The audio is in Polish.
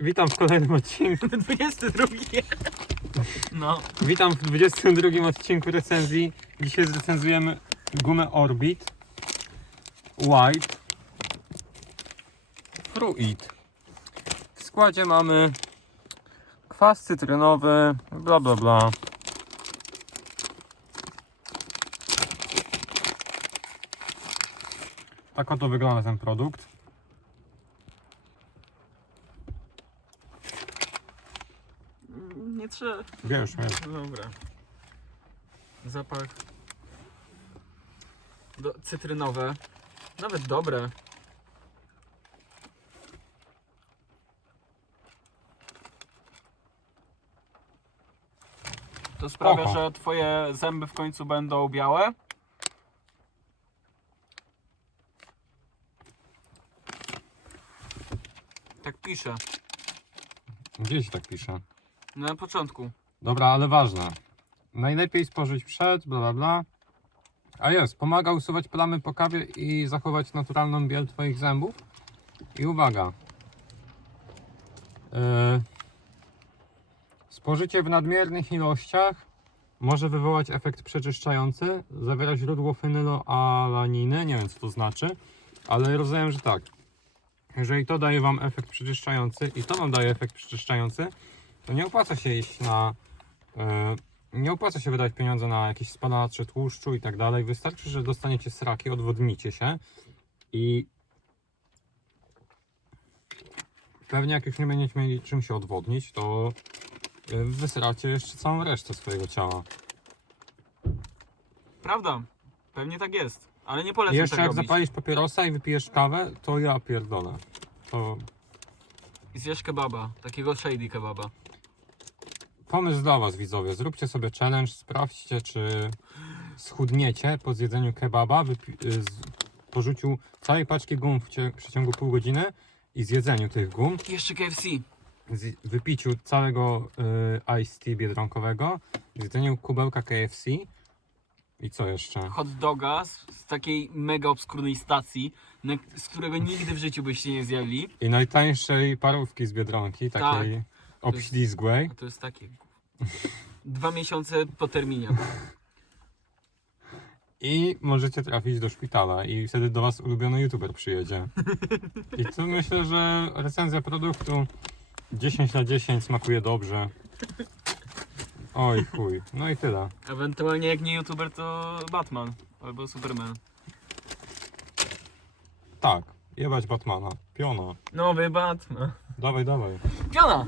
Witam w kolejnym odcinku. 22. No. Witam w 22 odcinku recenzji. Dzisiaj zrecenzujemy gumę Orbit White Fruit. W składzie mamy kwas cytrynowy, bla bla bla. Tak oto wygląda ten produkt. Nie trzeba. Wiesz, wiesz. Dobra. Zapach. Do, cytrynowe. Nawet dobre. To sprawia, Oho. że twoje zęby w końcu będą białe. Tak pisze. Gdzieś tak pisze. Na początku. Dobra, ale ważne. Najlepiej spożyć przed, bla bla bla. A jest, pomaga usuwać plamy po kawie i zachować naturalną biel Twoich zębów. I uwaga. Yy, spożycie w nadmiernych ilościach może wywołać efekt przeczyszczający. Zawiera źródło fenyloalaniny, nie wiem co to znaczy, ale rozumiem, że tak. Jeżeli to daje Wam efekt przeczyszczający i to Wam daje efekt przeczyszczający, to nie opłaca się iść na. e, nie opłaca się wydać pieniądze na jakieś spalacze tłuszczu i tak dalej. Wystarczy, że dostaniecie sraki, odwodnicie się i pewnie jak już nie będziecie mieli czym się odwodnić, to e, wysracie jeszcze całą resztę swojego ciała. Prawda. Pewnie tak jest. Ale nie polecam jeszcze tak jak robić. zapalisz papierosa i wypijesz kawę, to ja pierdolę. To I zjesz kebaba. Takiego shady kebaba. Pomysł dla Was, widzowie. Zróbcie sobie challenge, sprawdźcie, czy schudniecie po zjedzeniu kebaba, y, z, po rzuciu całej paczki gum w w przeciągu pół godziny i zjedzeniu tych gum, jeszcze KFC. z wypiciu całego y, iced tea biedronkowego, zjedzeniu kubełka KFC i co jeszcze? Hot doga z, z takiej mega obskurnej stacji, na, z którego nigdy w życiu byście nie zjadli. I najtańszej parówki z biedronki, takiej obślizgłej. A to jest takie. Dwa miesiące po terminie. I możecie trafić do szpitala i wtedy do Was ulubiony youtuber przyjedzie. I tu myślę, że recenzja produktu 10 na 10 smakuje dobrze. Oj chuj, no i tyle. Ewentualnie jak nie youtuber to Batman albo Superman. Tak, jebać Batmana. Piona. Nowy Batman. Dawaj, dawaj. Piona!